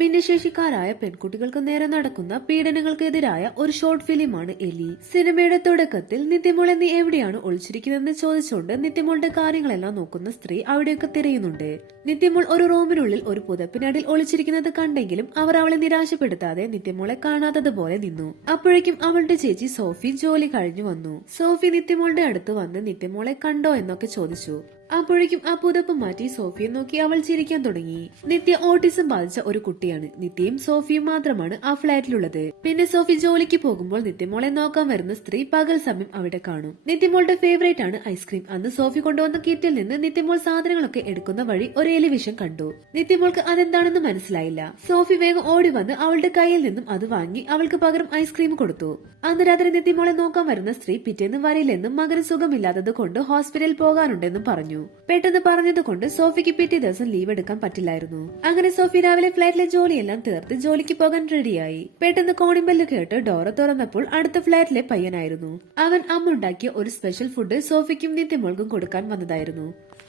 ഭിന്നശേഷിക്കാരായ പെൺകുട്ടികൾക്ക് നേരെ നടക്കുന്ന പീഡനങ്ങൾക്കെതിരായ ഒരു ഷോർട്ട് ഫിലിമാണ് എലി. സിനിമയുടെ തുടക്കത്തിൽ നിത്യമോളെ നീ എവിടെയാണ് ഒളിച്ചിരിക്കുന്നതെന്ന് ചോദിച്ചുകൊണ്ട് നിത്യമോളുടെ കാര്യങ്ങളെല്ലാം നോക്കുന്ന സ്ത്രീ അവിടെയൊക്കെ തിരയുന്നുണ്ട്. നിത്യമോൾ ഒരു റൂമിനുള്ളിൽ ഒരു പുതപ്പിനടിയിൽ ഒളിച്ചിരിക്കുന്നത് കണ്ടെങ്കിലും അവർ അവളെ നിരാശപ്പെടുത്താതെ നിത്യമോളെ കാണാത്തതുപോലെ നിന്നു. അപ്പോഴേക്കും അവളുടെ ചേച്ചി സോഫി ജോലി കഴിഞ്ഞു വന്നു. സോഫി നിത്യമോളുടെ അടുത്ത് വന്ന് നിത്യമോളെ കണ്ടോ എന്നൊക്കെ ചോദിച്ചു. അപ്പോഴേക്കും ആ പുതപ്പ് മാറ്റി സോഫിയെ നോക്കി അവൾ ചിരിക്കാൻ തുടങ്ങി. നിത്യ ഓട്ടിസം ബാധിച്ച ഒരു കുട്ടിയാണ്. നിത്യയും സോഫിയും മാത്രമാണ് ആ ഫ്ളാറ്റിലുള്ളത്. പിന്നെ സോഫി ജോലിക്ക് പോകുമ്പോൾ നിത്യമോളെ നോക്കാൻ വരുന്ന സ്ത്രീ പകൽ സമയം അവിടെ കാണും. നിത്യമോളുടെ ഫേവറേറ്റ് ആണ് ഐസ്ക്രീം. അന്ന് സോഫി കൊണ്ടുവന്ന കിറ്റിൽ നിന്ന് നിത്യമോൾ സാധനങ്ങളൊക്കെ എടുക്കുന്ന വഴി ഒരു ടെലിവിഷൻ കണ്ടു. നിത്യമോൾക്ക് അതെന്താണെന്ന് മനസ്സിലായില്ല. സോഫി വേഗം ഓടി വന്ന് അവളുടെ കയ്യിൽ നിന്നും അത് വാങ്ങി അവൾക്ക് പകരം ഐസ്ക്രീം കൊടുത്തു. അന്ന് രാത്രി നിത്യമോളെ നോക്കാൻ വരുന്ന സ്ത്രീ പിറ്റേന്ന് വരില്ലെന്നും മകന് സുഖമില്ലാത്തത് കൊണ്ട് ഹോസ്പിറ്റലിൽ പോകാനുണ്ടെന്നും പറഞ്ഞു. പെട്ടെന്ന് പറഞ്ഞതുകൊണ്ട് സോഫിക്ക് പിറ്റേ ദിവസം ലീവ് എടുക്കാൻ പറ്റില്ലായിരുന്നു. അങ്ങനെ സോഫി രാവിലെ ഫ്ളാറ്റിലെ ജോലിയെല്ലാം തീർത്ത് ജോലിക്ക് പോകാൻ റെഡിയായി. പെട്ടെന്ന് കോണിമ്പല്ല് കേട്ട് ഡോറ് തുറന്നപ്പോൾ അടുത്ത ഫ്ളാറ്റിലെ പയ്യനായിരുന്നു. അവൻ അമ്മ ഉണ്ടാക്കിയ ഒരു സ്പെഷ്യൽ ഫുഡ് സോഫിക്കും നിത്യമോൾക്കും കൊടുക്കാൻ വന്നതായിരുന്നു.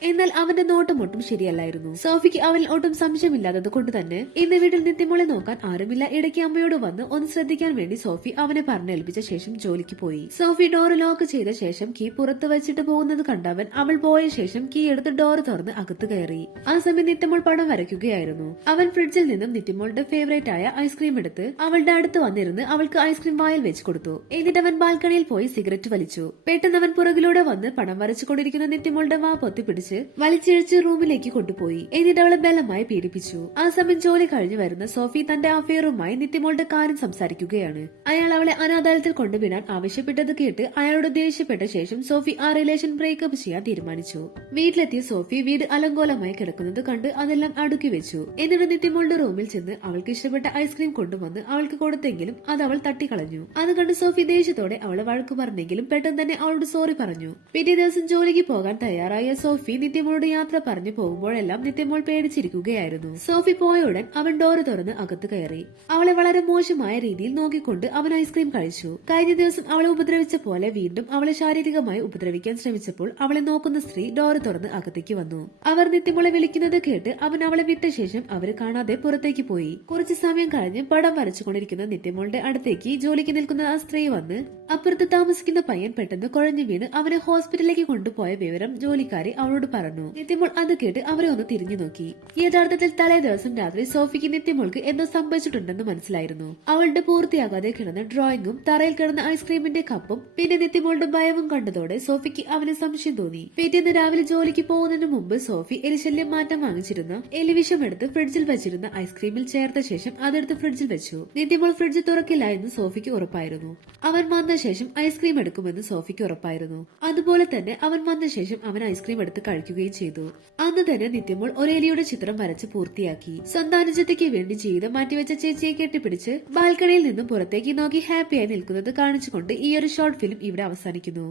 എന്നാൽ അവന്റെ നോട്ടം ഒട്ടും ശരിയല്ലായിരുന്നു. സോഫിക്ക് അവൻ ഒട്ടും സംശയമില്ലാത്തത് കൊണ്ട് തന്നെ ഇന്ന് വീട്ടിൽ നിത്യമോളെ നോക്കാൻ ആരുമില്ല. ഇടയ്ക്ക് അമ്മയോട് വന്ന് ഒന്ന് ശ്രദ്ധിക്കാൻ വേണ്ടി സോഫി അവനെ പറഞ്ഞേൽപ്പിച്ച ശേഷം ജോലിക്ക് പോയി. സോഫി ഡോർ ലോക്ക് ചെയ്ത ശേഷം കീ പുറത്ത് വെച്ചിട്ട് പോകുന്നത് കണ്ടവൻ അവൾ പോയ ശേഷം കീ എടുത്ത് ഡോറ് തുറന്ന് അകത്ത് കയറി. ആ സമയം നിത്യമോൾ പടം വരയ്ക്കുകയായിരുന്നു. അവൻ ഫ്രിഡ്ജിൽ നിന്നും നിത്യമോളുടെ ഫേവറേറ്റ് ആയ ഐസ്ക്രീം എടുത്ത് അവളുടെ അടുത്ത് വന്നിരുന്ന് അവൾക്ക് ഐസ്ക്രീം വായിൽ വെച്ച് കൊടുത്തു. എന്നിട്ട് അവൻ ബാൽക്കണിയിൽ പോയി സിഗരറ്റ് വലിച്ചു. പെട്ടെന്ന് അവൻ പുറകിലൂടെ വന്ന് പടം വരച്ചുകൊണ്ടിരിക്കുന്ന നിത്യമോളുടെ വാ പൊത്തി പിടിച്ച് വലിച്ചിഴച്ച് റൂമിലേക്ക് കൊണ്ടുപോയി. എന്നിട്ട് അവളെ ബലമായി പീഡിപ്പിച്ചു. ആ സമയം ജോലി കഴിഞ്ഞു വരുന്ന സോഫി തന്റെ അഫെയറുമായി നിത്യമോളുടെ കാര്യം സംസാരിക്കുകയാണ്. അയാൾ അവളെ അനാഥാലയത്തിൽ കൊണ്ടുവിടാൻ ആവശ്യപ്പെട്ടത് കേട്ട് അയാളോട് ദേഷ്യപ്പെട്ട ശേഷം സോഫി ആ റിലേഷൻ ബ്രേക്കപ്പ് ചെയ്യാൻ തീരുമാനിച്ചു. വീട്ടിലെത്തിയ സോഫി വീട് അലങ്കോലമായി കിടക്കുന്നത് കണ്ട് അതെല്ലാം അടുക്കി വെച്ചു. എന്നിട്ട് നിത്യമോളുടെ റൂമിൽ ചെന്ന് അവൾക്ക് ഇഷ്ടപ്പെട്ട ഐസ്ക്രീം കൊണ്ടുവന്ന് അവൾക്ക് കൊടുത്തെങ്കിലും അത് അവൾ തട്ടിക്കളഞ്ഞു. അത് കണ്ട് സോഫി ദേഷ്യത്തോടെ അവളെ വഴക്ക് പറഞ്ഞെങ്കിലും പെട്ടെന്ന് തന്നെ അവളോട് സോറി പറഞ്ഞു. പിറ്റേ ദിവസം ജോലിക്ക് പോകാൻ തയ്യാറായ സോഫി നിത്യമോളോട് യാത്ര പറഞ്ഞു പോകുമ്പോഴെല്ലാം നിത്യമോൾ പേടിച്ചിരിക്കുകയായിരുന്നു. സോഫി പോയ ഉടൻ അവൻ ഡോറ് തുറന്ന് അകത്ത് കയറി. അവളെ വളരെ മോശമായ രീതിയിൽ നോക്കിക്കൊണ്ട് അവൻ ഐസ്ക്രീം കഴിച്ചു. കഴിഞ്ഞ ദിവസം അവളെ ഉപദ്രവിച്ച പോലെ വീണ്ടും അവളെ ശാരീരികമായി ഉപദ്രവിക്കാൻ ശ്രമിച്ചപ്പോൾ അവളെ നോക്കുന്ന സ്ത്രീ ഡോറ് തുറന്ന് അകത്തേക്ക് വന്നു. അവർ നിത്യമോളെ വിളിക്കുന്നത് കേട്ട് അവൻ അവളെ വിട്ട ശേഷം അവര് കാണാതെ പുറത്തേക്ക് പോയി. കുറച്ചു സമയം കഴിഞ്ഞ് പടം വരച്ചുകൊണ്ടിരിക്കുന്ന നിത്യമോളുടെ അടുത്തേക്ക് ജോലിക്ക് നിൽക്കുന്ന ആ സ്ത്രീ വന്ന് അപ്പുറത്ത് താമസിക്കുന്ന പയ്യൻ പെട്ടെന്ന് കുഴഞ്ഞു വീണ് അവനെ ഹോസ്പിറ്റലിലേക്ക് കൊണ്ടുപോയ വിവരം ജോലിക്കാരി അവളോട് പറഞ്ഞു. നിത്യമോൾ അത് കേട്ട് അവരെ ഒന്ന് തിരിഞ്ഞു നോക്കി. യഥാർത്ഥത്തിൽ തലേ ദിവസം രാത്രി സോഫിക്ക് നിത്യമോൾക്ക് എന്തോ സംഭവിച്ചിട്ടുണ്ടെന്ന് മനസ്സിലായിരുന്നു. അവളുടെ പൂർത്തിയാകാതെ കിടന്ന ഡ്രോയിങ്ങും തറയിൽ കിടന്ന ഐസ്ക്രീമിന്റെ കപ്പും പിന്നെ നിത്യമോളുടെ ഭയവും കണ്ടതോടെ സോഫിക്ക് അവന് സംശയം തോന്നി. പിറ്റേന്ന് രാവിലെ ജോലിക്ക് പോകുന്നതിന് മുമ്പ് സോഫി എലിശല്യം മാറ്റം വാങ്ങിച്ചിരുന്ന എലിവിഷം എടുത്ത് ഫ്രിഡ്ജിൽ വെച്ചിരുന്ന ഐസ്ക്രീമിൽ ചേർത്ത ശേഷം അതെടുത്ത് ഫ്രിഡ്ജിൽ വെച്ചു. നിത്യമോൾ ഫ്രിഡ്ജ് തുറക്കില്ല എന്ന് സോഫിക്ക് ഉറപ്പായിരുന്നു. അവൻ വന്ന ശേഷം ഐസ്ക്രീം എടുക്കുമെന്ന് സോഫിക്ക് ഉറപ്പായിരുന്നു. അതുപോലെ തന്നെ അവൻ വന്ന ശേഷം അവൻ ഐസ്ക്രീം എടുത്ത് കഴിക്കുകയും ചെയ്തു. അന്ന് തന്നെ നിത്യമോൾ ഒരു എലിയുടെ ചിത്രം വരച്ച് പൂർത്തിയാക്കി. സ്വന്തം അനുജത്തിക്ക് വേണ്ടി ജീവിതം മാറ്റിവെച്ച ചേച്ചിയെ കെട്ടിപ്പിടിച്ച് ബാൽക്കണിയിൽ നിന്നും പുറത്തേക്ക് നോക്കി ഹാപ്പിയായി നിൽക്കുന്നത് കാണിച്ചുകൊണ്ട് ഈ ഒരു ഷോർട്ട് ഫിലിം ഇവിടെ അവസാനിക്കുന്നു.